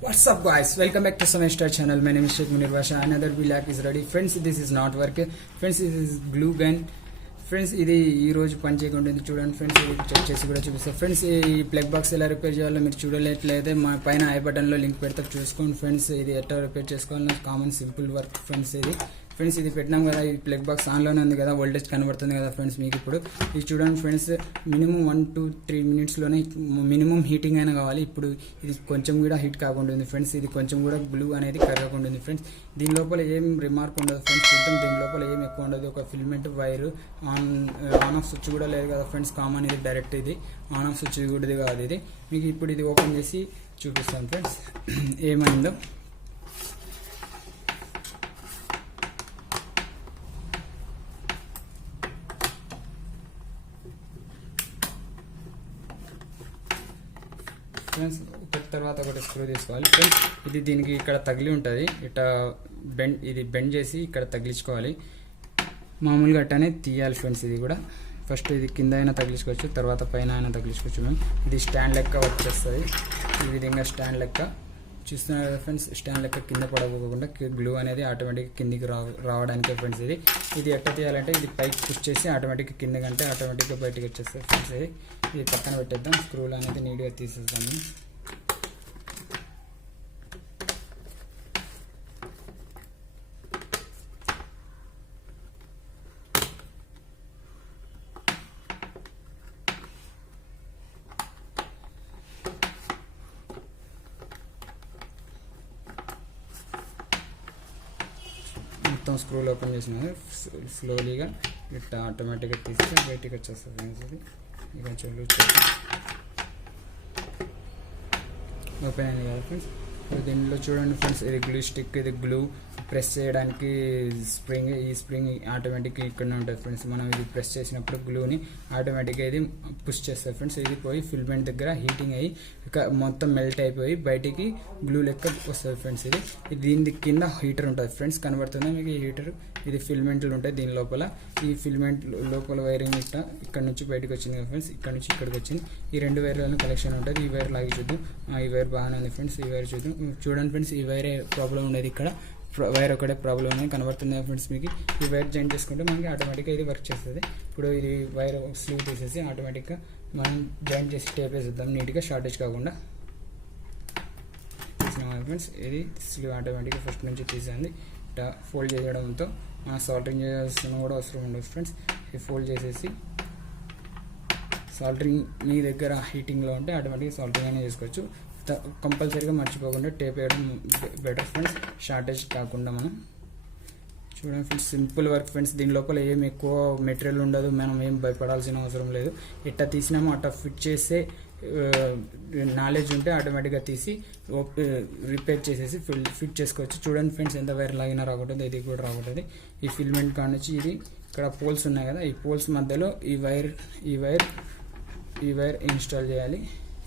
What's up guys, welcome back to Semester channel. My name is Sheikh Munir Basha. Another vlog is ready. Friends, this is not working. Friends, this is glue gun. Friends ఇది ఈ రోజు పని చేయకుండా చూడండి friends, ఇది check చేసి కూడా చూపిస్తాను ఫ్రెండ్స్. ఈ ప్లగ్ బాక్స్ ఎలా రిపేర్ చేయాలో మీరు చూడలేట్లయితే మా పైన ఐ బటన్లో లింక్ పెడతా, చూసుకోండి ఫ్రెండ్స్. ఇది ఎట్లా రిపేర్ చేసుకోవాలని కామన్ సింపుల్ వర్క్ ఫ్రెండ్స్. ఇది పెట్టినాం కదా, ఈ ప్లగ్ బాక్స్ ఆన్లోనే ఉంది కదా, వోల్టేజ్ కనబడుతుంది కదా ఫ్రెండ్స్ మీకు. ఇప్పుడు ఇది చూడండి ఫ్రెండ్స్, మినిమం 1 to 3 minutesలోనే మినిమం హీటింగ్ అయినా కావాలి. ఇప్పుడు ఇది కొంచెం కూడా హీట్ కాకుండా ఉంది ఫ్రెండ్స్, ఇది కొంచెం కూడా గ్లూ అనేది కరగకుండా ఉంది ఫ్రెండ్స్. దీని లోపల ఏం రిమార్క్ ఉండదు ఫ్రెండ్స్, చూద్దాం. దీని లోపల ఏం ఎక్కువ ఉండదు, ఒక ఫిల్మెంట్ వైర్, ఆన్ ఆఫ్ స్విచ్ కూడా లేదు కదా ఫ్రెండ్స్, కామన్. ఇది డైరెక్ట్ ఇది ఆన్ ఆఫ్ స్విచ్ కూడా కాదు ఇది మీకు. ఇప్పుడు ఇది ఓపెన్ చేసి చూపిస్తాను ఫ్రెండ్స్ ఏమైందో. ఫ్రెండ్స్ తర్వాత ఒకటి స్క్రూ తీసుకోవాలి ఫ్రెండ్స్. ఇది దీనికి ఇక్కడ తగిలి ఉంటుంది, ఇట్లా బెండ్ చేసి ఇక్కడ తగిలించుకోవాలి. మామూలుగా అట్టనే తీయాలి ఫ్రెండ్స్. ఇది కూడా ఫస్ట్ ఇది కింద అయినా తగిలించుకోవచ్చు, తర్వాత పైన అయినా తగిలించుకోవచ్చు మేము. ఇది స్టాండ్ లెక్క వచ్చేస్తుంది, ఈ విధంగా స్టాండ్ లెక్క చూస్తున్నారు కదా ఫ్రెండ్స్. స్టాండ్ లెక్క కింద పడకపోకుండా గ్లూ అనేది ఆటోమేటిక్గా కిందికి రావడానికే ఫ్రెండ్స్. ఇది ఎట్లా తీయాలంటే ఇది పైకి పుష్ చేసి ఆటోమేటిక్గా కింద కంటే ఆటోమేటిక్గా బయటకు వచ్చేస్తుంది ఫ్రెండ్స్. ఇది పక్కన పెట్టేద్దాం, స్క్రూలు అనేది నీట్గా తీసేద్దాం. మొత్తం స్క్రూలు ఓపెన్ చేసినారు, స్లోలీగా ఇట్లా ఆటోమేటిక్గా తీస్తే బయటికి వచ్చేస్తుంది ఫ్రెండ్స్. ఇది ఇక కొంచెం లూజ్ చేసి ఓపెన్ అయింది కదా ఫ్రెండ్స్. దీనిలో చూడండి ఫ్రెండ్స్, ఇది గ్లూ స్టిక్, ఇది గ్లూ ప్రెస్ చేయడానికి స్ప్రింగ్. ఈ స్ప్రింగ్ ఆటోమేటిక్గా ఇక్కడనే ఉంటుంది ఫ్రెండ్స్. మనం ఇది ప్రెస్ చేసినప్పుడు గ్లూని ఆటోమేటిక్గా ఇది పుష్ చేస్తుంది ఫ్రెండ్స్. ఇది పోయి ఫిల్మెంట్ దగ్గర హీటింగ్ అయ్యి మొత్తం మెల్ట్ అయిపోయి బయటికి గ్లూ లెక్క వస్తుంది ఫ్రెండ్స్. ఇది దీని కింద హీటర్ ఉంటుంది ఫ్రెండ్స్, కనబడుతుంది మీకు ఈ హీటర్. ఇది ఫిల్మెంట్లు ఉంటాయి దీని లోపల. ఈ ఫిల్మెంట్ లోపల వైరింగ్ ఇక్కడ నుంచి బయటకు వచ్చింది కదా ఫ్రెండ్స్, ఇక్కడ నుంచి ఇక్కడికి వచ్చింది. ఈ రెండు వైర్లను కలెక్షన్ ఉంటుంది. ఈ వైర్ లాగి చూద్దాం. ఈ వైర్ బాగానే ఉంది ఫ్రెండ్స్, ఈ వైర్ చూద్దాం. చూడండి ఫ్రెండ్స్, ఈ వైరే ప్రాబ్లం ఉండేది, ఇక్కడ వైర్ ఒకటే ప్రాబ్లం అనేది కనబడుతుంది ఫ్రెండ్స్ మీకు. ఈ వైర్ జాయిన్ చేసుకుంటే మనకి ఆటోమేటిక్గా ఇది వర్క్ చేస్తుంది. ఇప్పుడు ఇది వైర్ స్లీవ్ తీసేసి ఆటోమేటిక్గా మనం జాయిన్ చేసి టేప్ వేసేద్దాం నీట్గా, షార్టేజ్ కాకుండా ఫ్రెండ్స్. ఇది స్లీవ్ ఆటోమేటిక్గా ఫస్ట్ నుంచి తీసేయండి. ఇట్లా ఫోల్డ్ చేయడంతో సాల్టరింగ్ చేయాల్సిన కూడా అవసరం ఉండదు ఫ్రెండ్స్. ఇది ఫోల్డ్ చేసేసి సాల్టరింగ్ మీ దగ్గర హీటింగ్లో ఉంటే ఆటోమేటిక్గా సాల్టరింగ్ అనేది చేసుకోవచ్చు. కంపల్సరీగా మర్చిపోకుండా టేప్ వేయడం బెటర్ ఫ్రెండ్స్, షార్టేజ్ కాకుండా. మనం చూడండి ఫ్రెండ్స్, సింపుల్ వర్క్ ఫ్రెండ్స్. దీని లోపల ఏం ఎక్కువ మెటీరియల్ ఉండదు, మనం ఏం భయపడాల్సిన అవసరం లేదు. ఎట్లా తీసినామో అట్లా ఫిట్ చేసే నాలెడ్జ్ ఉంటే ఆటోమేటిక్గా తీసి రిపేర్ చేసేసి ఫిట్ చేసుకోవచ్చు. చూడండి ఫ్రెండ్స్, ఎంత వైర్ లాగినా రాకూడదు, ఇది కూడా రాకూడదు. ఈ ఫిల్మెంట్ కానిచ్చి ఇది ఇక్కడ పోల్స్ ఉన్నాయి కదా, ఈ పోల్స్ మధ్యలో ఈ వైర్ ఇన్స్టాల్ చేయాలి.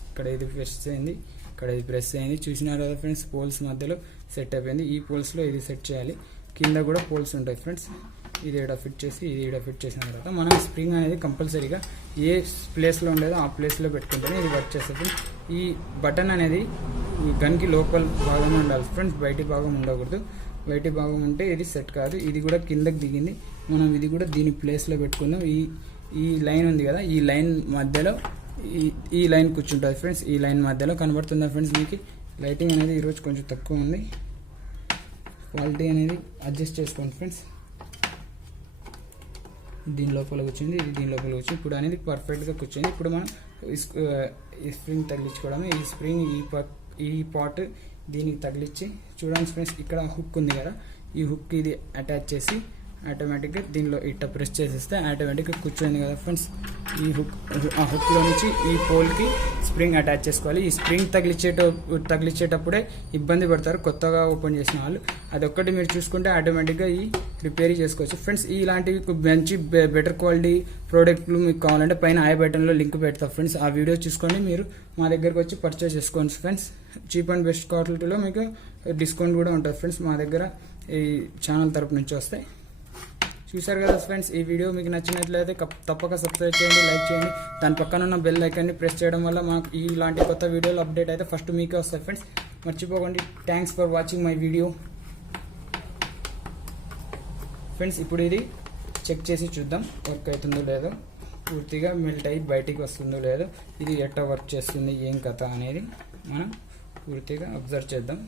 ఇక్కడ ఇది ప్రెస్ అయింది, ఇక్కడ ఇది ప్రెస్ అయింది, చూసినారు కదా ఫ్రెండ్స్. పోల్స్ మధ్యలో సెట్ అయిపోయింది. ఈ పోల్స్లో ఇది సెట్ చేయాలి. కింద కూడా పోల్స్ ఉంటాయి ఫ్రెండ్స్. ఇది ఇక్కడ ఫిట్ చేసి ఇది ఇక్కడ ఫిట్ చేసిన తర్వాత మనం స్ప్రింగ్ అనేది కంపల్సరీగా ఏ ప్లేస్లో ఉండేదో ఆ ప్లేస్లో పెట్టుకుంటేనే ఇది వర్క్ చేస్తుంది. ఈ బటన్ అనేది గన్కి లోపల భాగం ఉండాలి ఫ్రెండ్స్, బయటి భాగం ఉండకూడదు. బయటి భాగం ఉంటే ఇది సెట్ కాదు. ఇది కూడా కిందకి దిగింది, మనం ఇది కూడా దీని ప్లేస్లో పెట్టుకుందాం. ఈ లైన్ ఉంది కదా, ఈ లైన్ మధ్యలో ఈ లైన్ కూర్చుంటుంది ఫ్రెండ్స్. ఈ లైన్ మధ్యలో కనబడుతుందా ఫ్రెండ్స్ మీకు. లైటింగ్ అనేది ఈరోజు కొంచెం తక్కువ ఉంది, క్వాలిటీ అనేది అడ్జస్ట్ చేసుకోండి ఫ్రెండ్స్. దీని లోపల కూర్చుంది, ఇది దీని లోపల కూర్చుంది. ఇప్పుడు అనేది పర్ఫెక్ట్గా కూర్చుంది. ఇప్పుడు మనం ఈ స్ప్రింగ్ తగిలించుకోవడం. ఈ స్ప్రింగ్ ఈ పార్ట్ దీనికి తగిలించి చూడండి ఫ్రెండ్స్, ఇక్కడ హుక్ ఉంది కదా, ఈ హుక్ ఇది అటాచ్ చేసి ఆటోమేటిక్గా దీనిలో ఇట్లా ప్రెస్ చేసేస్తే ఆటోమేటిక్గా కూర్చోయింది కదా ఫ్రెండ్స్. ఈ హుక్లో నుంచి ఈ పోల్కి స్ప్రింగ్ అటాచ్ చేసుకోవాలి. ఈ స్ప్రింగ్ తగిలించేటప్పుడే ఇబ్బంది పడతారు కొత్తగా ఓపెన్ చేసిన వాళ్ళు. అదొక్కటి మీరు చూసుకుంటే ఆటోమేటిక్గా ఈ రిపేర్ చేసుకోవచ్చు ఫ్రెండ్స్. ఇలాంటివి మంచి బెటర్ క్వాలిటీ ప్రోడక్ట్లు మీకు కావాలంటే పైన ఐ బటన్లో లింక్ పెడతా ఫ్రెండ్స్. ఆ వీడియో చూసుకొని మీరు మా దగ్గరకు వచ్చి పర్చేస్ చేసుకోండి ఫ్రెండ్స్. చీప్ అండ్ బెస్ట్ క్వాలిటీలో మీకు డిస్కౌంట్ కూడా ఉంటుంది ఫ్రెండ్స్ మా దగ్గర, ఈ ఛానల్ తరపు నుంచి వస్తాయి. చూసారు కదా ఫ్రెండ్స్, ఈ వీడియో మీకు నచ్చినట్లయితే తప్పక సబ్స్క్రైబ్ చేయండి, లైక్ చేయండి. దాని పక్కన ఉన్న బెల్ ఐకాన్ని ప్రెస్ చేయడం వల్ల మాకు ఇలాంటి కొత్త వీడియోలు అప్డేట్ అయితే ఫస్ట్ మీకే వస్తాయి ఫ్రెండ్స్. మర్చిపోకండి. Thanks for watching my video friends. ఇప్పుడు ఇది చెక్ చేసి చూద్దాం వర్క్ అవుతుందో లేదో, పూర్తిగా మెల్ట్ అయ్యి బయటికి వస్తుందో లేదో, ఇది ఎట్లా వర్క్ చేస్తుంది ఏం కథ అనేది మనం పూర్తిగా అబ్జర్వ్ చేద్దాం.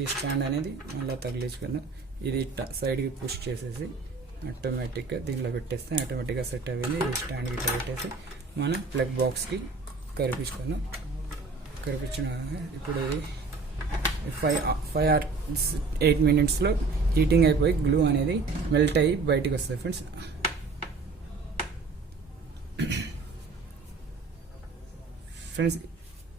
ఈ స్టాండ్ అనేది మళ్ళీ తగిలించుకుందాం. ఇది సైడ్కి పుష్ చేసేసి ఆటోమేటిక్గా దీనిలో పెట్టేస్తే ఆటోమేటిక్గా సెట్ అయ్యింది. ఈ స్టాండ్కి ఇట్లా పెట్టేసి మనం ప్లగ్ బాక్స్కి కరిపించుకుందాం. కరిపించిన ఇప్పుడు ఇది 5 or 8 minutesలో హీటింగ్ అయిపోయి గ్లూ అనేది మెల్ట్ అయ్యి బయటికి వస్తుంది ఫ్రెండ్స్. ఫ్రెండ్స్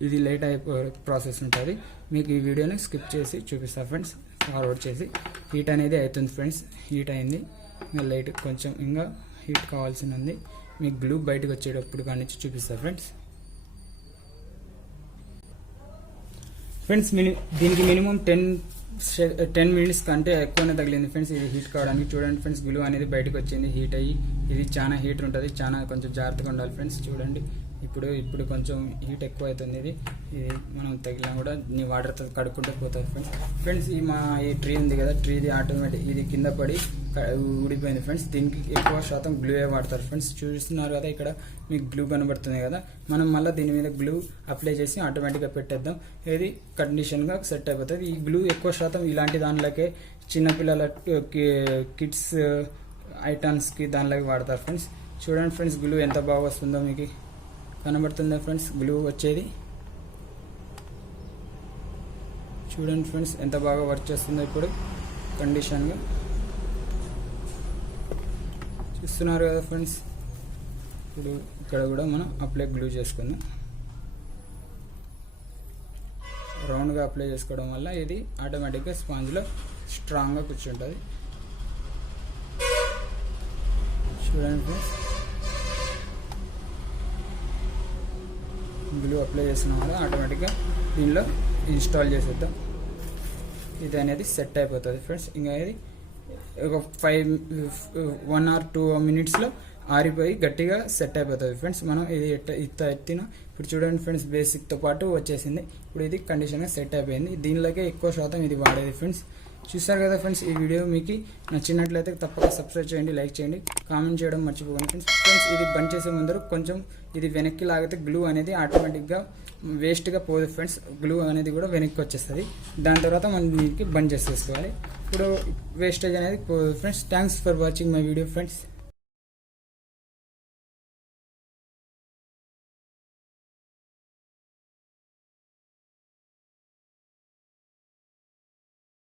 ఇది లేట్ అయిపోయే ప్రాసెస్ ఉంటుంది. మీకు ఈ వీడియోని స్కిప్ చేసి చూపిస్తా ఫ్రెండ్స్. ఫార్వర్డ్ చేసి హీట్ అనేది అవుతుంది ఫ్రెండ్స్. హీట్ అయింది, ఇంకా లైట్ కొంచెం ఇంకా హీట్ కావాల్సి ఉంది. మీకు గ్లూ బయటకు వచ్చేటప్పుడు కానీ చూపిస్తా ఫ్రెండ్స్. ఫ్రెండ్స్ దీనికి మినిమం 10 minutes కంటే ఎక్కువనే తగిలింది ఫ్రెండ్స్ ఇది హీట్ కావడానికి. చూడండి ఫ్రెండ్స్, గ్లూ అనేది బయటకు వచ్చింది హీట్ అయ్యి. ఇది చాలా హీట్ ఉంటుంది, చాలా కొంచెం జాగ్రత్తగా ఉండాలి ఫ్రెండ్స్. చూడండి ఇప్పుడు కొంచెం హీట్ ఎక్కువ అవుతుంది. ఇది మనం తగిలినా కూడా నీ వాటర్తో కడుక్కుంటే పోతుంది ఫ్రెండ్స్. ఈ ట్రీ ఉంది కదా, ట్రీది ఆటోమేటిక్ ఇది కింద పడి ఊడిపోయింది ఫ్రెండ్స్. దీనికి ఎక్కువ శాతం గ్లూ వాడతారు ఫ్రెండ్స్. చూస్తున్నారు కదా, ఇక్కడ మీకు గ్లూ కనబడుతుంది కదా, మనం మళ్ళీ దీని మీద గ్లూ అప్లై చేసి ఆటోమేటిక్గా పెట్టేద్దాం. ఇది కండిషన్గా సెట్ అయిపోతుంది. ఈ గ్లూ ఎక్కువ శాతం ఇలాంటి దానిలోకే చిన్నపిల్లల కిడ్స్ ఐటమ్స్కి దానిలోకి వాడతారు ఫ్రెండ్స్. చూడండి ఫ్రెండ్స్, గ్లూ ఎంత బాగా వస్తుందో మీకు కనబడుతుందా ఫ్రెండ్స్, గ్లూ వచ్చేది. చూడండి ఫ్రెండ్స్ ఎంత బాగా వర్క్ చేస్తుందో ఇప్పుడు కండిషన్గా చూస్తున్నారు కదా ఫ్రెండ్స్. ఇప్పుడు ఇక్కడ కూడా మనం అప్లై గ్లూ చేసుకుందాం. రౌండ్గా అప్లై చేసుకోవడం వల్ల ఇది ఆటోమేటిక్గా స్పాంజ్లో స్ట్రాంగ్గా కూర్చుంటుంది. చూడండి ఫ్రెండ్స్, గ్లూ అప్లై చేసిన వల్ల ఆటోమేటిక్గా దీనిలో ఇన్స్టాల్ చేసేద్దాం. ఇది అనేది సెట్ అయిపోతుంది ఫ్రెండ్స్. ఇంకా ఇది ఒక 1 or 2 minutesలో ఆరిపోయి గట్టిగా సెట్ అయిపోతుంది ఫ్రెండ్స్. మనం ఇది ఎత్తిన ఇప్పుడు చూడండి ఫ్రెండ్స్, బేసిక్తో పాటు వచ్చేసింది. ఇప్పుడు ఇది కండిషన్గా సెట్ అయిపోయింది. దీనిలోకే ఎక్కువ శాతం ఇది వాడేది ఫ్రెండ్స్. చూస్తారు కదా ఫ్రెండ్స్, ఈ వీడియో మీకు నచ్చినట్లయితే తప్పక సబ్స్క్రైబ్ చేయండి, లైక్ చేయండి, కామెంట్ చేయడం మర్చిపోకండి ఫ్రెండ్స్. ఇది బంద్ చేసే ముందర కొంచెం ఇది వెనక్కి లాగితే గ్లూ అనేది ఆటోమేటిక్గా వేస్ట్గా పోదు ఫ్రెండ్స్. గ్లూ అనేది కూడా వెనక్కి వచ్చేస్తుంది. దాని తర్వాత మనం దీనికి బంద్ చేసేసుకోవాలి. ఇప్పుడు వేస్టేజ్ అనేది పోదు friends. Thanks for watching my video friends.